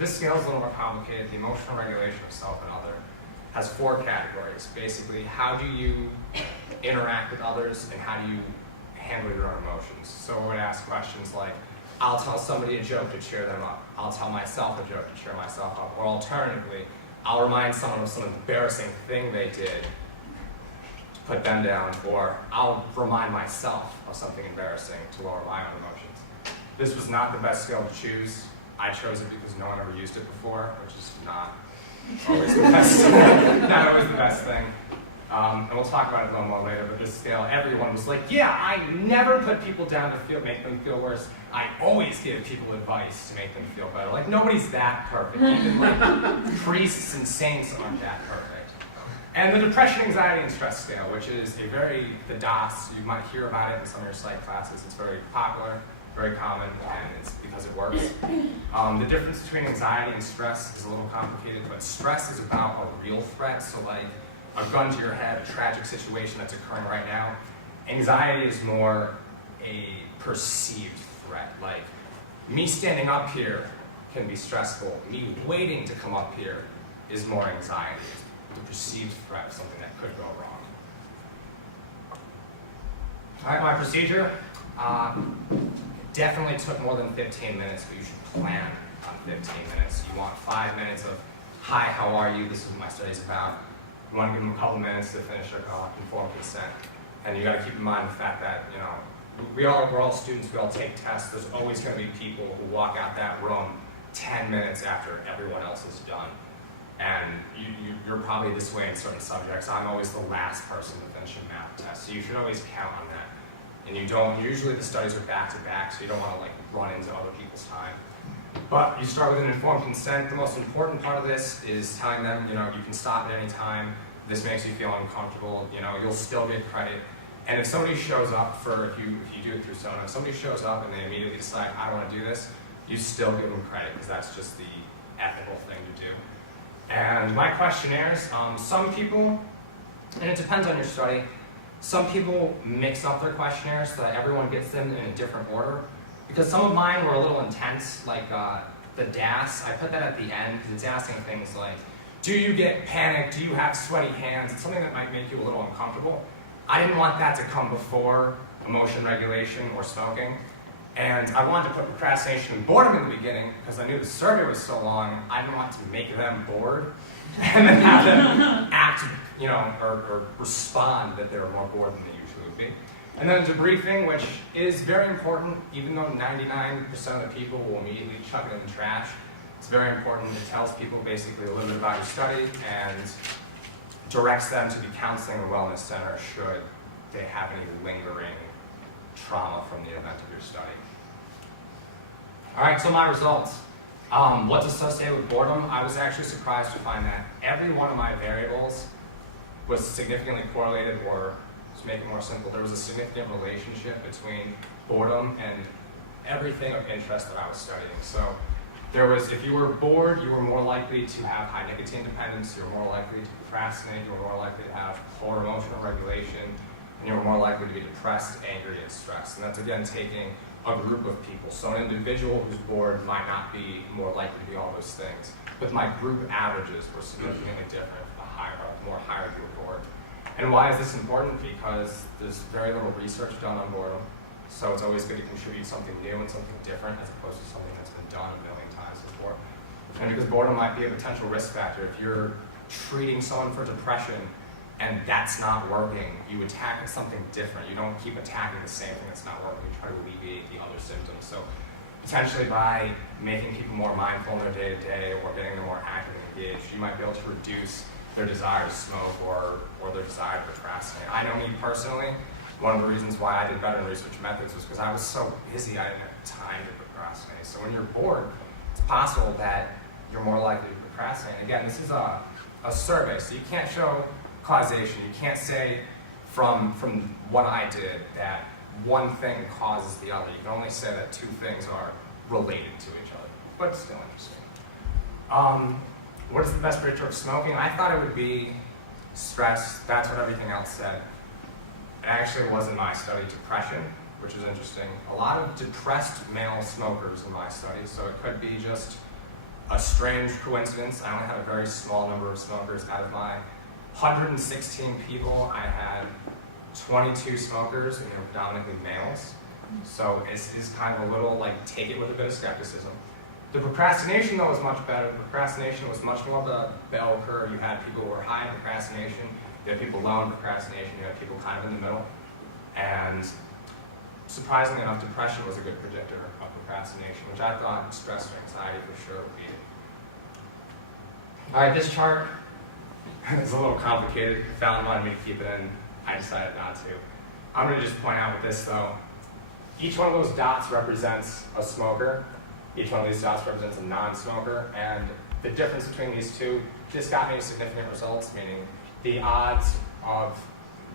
This scale is a little more complicated. The emotional regulation of self and other has 4 categories. Basically, how do you interact with others and how do you handle your own emotions? So I would ask questions like, I'll tell somebody a joke to cheer them up. I'll tell myself a joke to cheer myself up. Or alternatively, I'll remind someone of some embarrassing thing they did to put them down, or I'll remind myself of something embarrassing to lower my own emotions. This was not the best scale to choose. I chose it because no one ever used it before, which is not always the best, not always the best thing. And we'll talk about it a little more later, but this scale, everyone was like, yeah, I never put people down to make them feel worse. I always give people advice to make them feel better. Like, nobody's that perfect. Even like priests and saints aren't that perfect. And the depression, anxiety, and stress scale, which is the DAS, you might hear about it in some of your psych classes. It's very popular, very common, and it's because it works. The difference between anxiety and stress is a little complicated, but stress is about a real threat, so like a gun to your head, a tragic situation that's occurring right now. Anxiety is more a perceived threat. Like, me standing up here can be stressful. Me waiting to come up here is more anxiety. It's the perceived threat of something that could go wrong. All right, my procedure. Definitely took more than 15 minutes, but you should plan on 15 minutes. You want 5 minutes of, hi, how are you? This is what my study's about. You want to give them a couple minutes to finish their informed consent. And you got to keep in mind the fact that, you know, we're all students, we all take tests. There's always going to be people who walk out that room 10 minutes after everyone else is done. And you're probably this way in certain subjects. I'm always the last person to finish a math test, so you should always count on that. And usually the studies are back to back, so you don't want to like run into other people's time. But you start with an informed consent. The most important part of this is telling them, you know, you can stop at any time. This makes you feel uncomfortable, you know, you'll still get credit. And if somebody shows up if you do it through Sona, if somebody shows up and they immediately decide, I don't want to do this, you still give them credit because that's just the ethical thing to do. And my questionnaires, some people, and it depends on your study, some people mix up their questionnaires so that everyone gets them in a different order. Because some of mine were a little intense, like the DAS, I put that at the end because it's asking things like, do you get panicked? Do you have sweaty hands? It's something that might make you a little uncomfortable. I didn't want that to come before emotion regulation or smoking. And I wanted to put procrastination and boredom in the beginning because I knew the survey was so long, I didn't want to make them bored and then have them act, you know, or respond that they were more bored than they usually would be. And then debriefing, which is very important, even though 99% of the people will immediately chuck it in the trash. It's very important. It tells people basically a little bit about your study and directs them to the counseling and wellness center should they have any lingering trauma from the event of your study. All right, so my results. What's associated with boredom? I was actually surprised to find that every one of my variables was significantly correlated, or to make it more simple, there was a significant relationship between boredom and everything of interest that I was studying. So there was, if you were bored, you were more likely to have high nicotine dependence, you were more likely to procrastinate, you were more likely to have poor emotional regulation, and you were more likely to be depressed, angry, and stressed. And that's, again, taking a group of people. So an individual who's bored might not be more likely to be all those things. But my group averages were significantly different the more higher you were bored. And why is this important? Because there's very little research done on boredom. So it's always good to contribute something new and something different as opposed to something that's been done a million times before. And because boredom might be a potential risk factor. If you're treating someone for depression and that's not working, you attack something different. You don't keep attacking the same thing that's not working. You try to alleviate the other symptoms. So potentially by making people more mindful in their day-to-day or getting them more actively engaged, you might be able to reduce their desire to smoke or their desire to procrastinate. I know me personally, one of the reasons why I did better in research methods was because I was so busy I didn't have time to procrastinate. So when you're bored, it's possible that you're more likely to procrastinate. Again, this is a survey, so you can't show causation. You can't say from what I did that one thing causes the other. You can only say that two things are related to each other, but still interesting. What is the best predictor of smoking? I thought it would be stress. That's what everything else said. It actually wasn't my study. Depression, which is interesting. A lot of depressed male smokers in my study, so it could be just a strange coincidence. I only had a very small number of smokers. Out of my 116 people, I had 22 smokers, and they were predominantly males. So it's kind of a little like, take it with a bit of skepticism. The procrastination, though, was much better. The procrastination was much more of a bell curve. You had people who were high in procrastination, you had people low in procrastination, you had people kind of in the middle. And surprisingly enough, depression was a good predictor of procrastination, which I thought stress or anxiety for sure would be. All right, this chart is a little complicated. Fallon wanted me to keep it in. I decided not to. I'm going to just point out with this, though. Each one of those dots represents a smoker. Each one of these dots represents a non-smoker. And the difference between these two, this got me significant results, meaning the odds of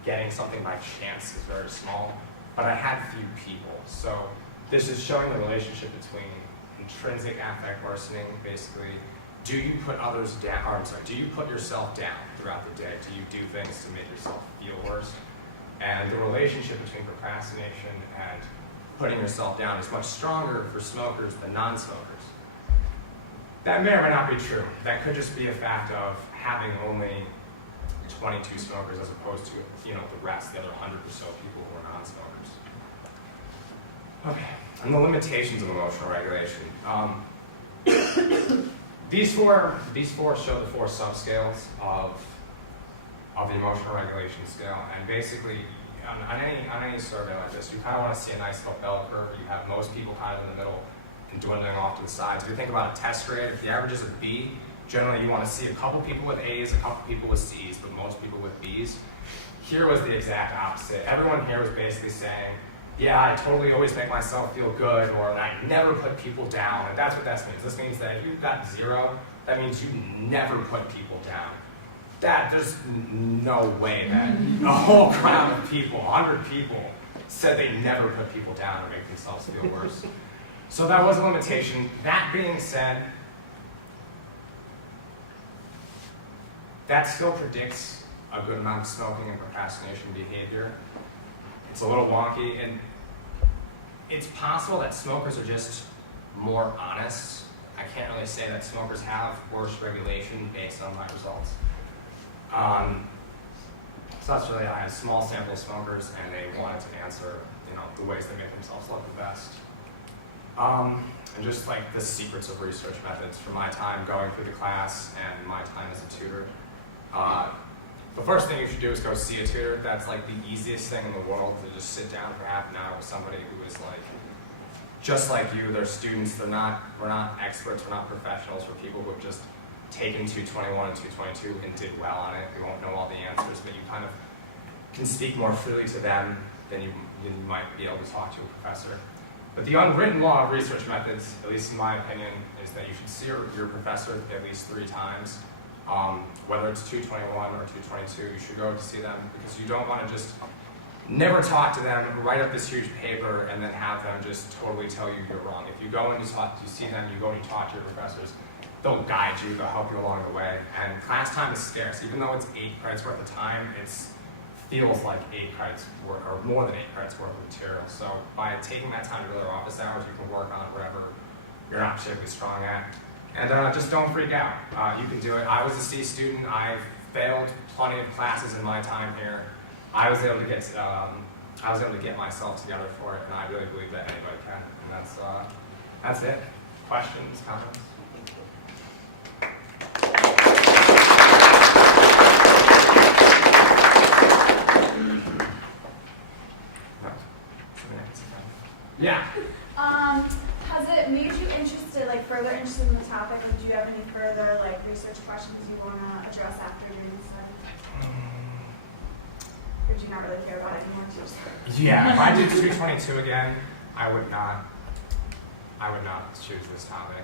getting something by chance is very small. But I had few people. So this is showing the relationship between intrinsic affect worsening, basically, do you put others down, or I'm sorry, do you put yourself down throughout the day? Do you do things to make yourself feel worse? And the relationship between procrastination and putting yourself down is much stronger for smokers than non-smokers. That may or may not be true. That could just be a fact of having only 22 smokers as opposed to, the rest, the other 100 or so people who are non-smokers. Okay, and the limitations of emotional regulation. These four show the four subscales of the emotional regulation scale, and basically, on any survey like this, you kind of want to see a nice little bell curve. You have most people kind of in the middle and dwindling off to the sides. If you think about a test grade, if the average is a B, generally you want to see a couple people with A's, a couple people with C's, but most people with B's. Here was the exact opposite. Everyone here was basically saying, yeah, I totally always make myself feel good, or I never put people down, and that's what this means. This means that if you've got 0, that means you never put people down. There's no way that a whole crowd of people, 100 people, said they never put people down or make themselves feel worse. So that was a limitation. That being said, that still predicts a good amount of smoking and procrastination behavior. It's a little wonky, and it's possible that smokers are just more honest. I can't really say that smokers have worse regulation based on my results. So that's really, I had a small sample of smokers, and they wanted to answer, the ways they make themselves look the best. And just like the secrets of research methods from my time going through the class and my time as a tutor. The first thing you should do is go see a tutor. That's like the easiest thing in the world, to just sit down for half an hour with somebody who is like, just like you. They're students. We're not experts. We're not professionals. We're people who have just taken 221 and 222 and did well on it. We won't know all the answers, but you kind of can speak more freely to them than you might be able to talk to a professor. But the unwritten law of research methods, at least in my opinion, is that you should see your professor at least 3 times. Whether it's 221 or 222, you should go to see them, because you don't want to just never talk to them, write up this huge paper, and then have them just totally tell you you're wrong. If you go and you see them, you go and you talk to your professors, they'll guide you, they'll help you along the way. And class time is scarce. Even though it's 8 credits worth of time, it feels like 8 credits worth, or more than 8 credits worth of material. So by taking that time to go to their office hours, you can work on whatever you're not particularly strong at. And just don't freak out. You can do it. I was a C student. I failed plenty of classes in my time here. I was able to get myself together for it, and I really believe that anybody can. And that's it. Questions, comments? Yeah. Has it made you interested, further interested in the topic, or do you have any further, research questions you want to address after doing the study? Or do you not really care about it anymore? Yeah, if I did 222 again, I would not choose this topic.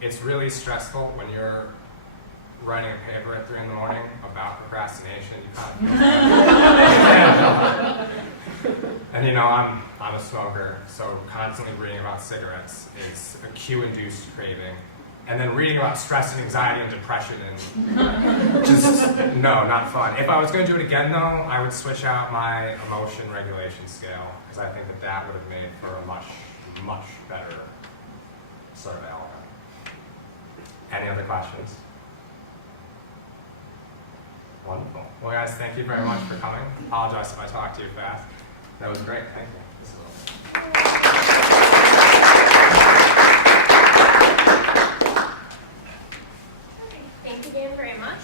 It's really stressful when you're writing a paper at 3 in the morning about procrastination. You kind of and I'm a smoker, so constantly reading about cigarettes is a cue-induced craving. And then reading about stress and anxiety and depression, and just, no, not fun. If I was going to do it again, though, I would switch out my emotion regulation scale, because I think that would have made for a much, much better survey. Any other questions? Wonderful. Well, guys, thank you very much for coming. Apologize if I talked too fast. That was great. Thank you. Thank you, Dan, very much.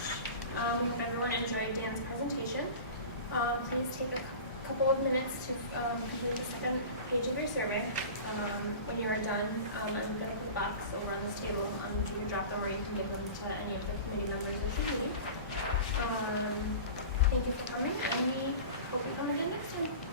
We hope everyone enjoyed Dan's presentation. Please take a couple of minutes to complete the second page of your survey. When you are done, I'm going to put a box over on this table. You can drop them or you can give them to any of the committee members if you need. Thank you for coming, and we hope you come again next time.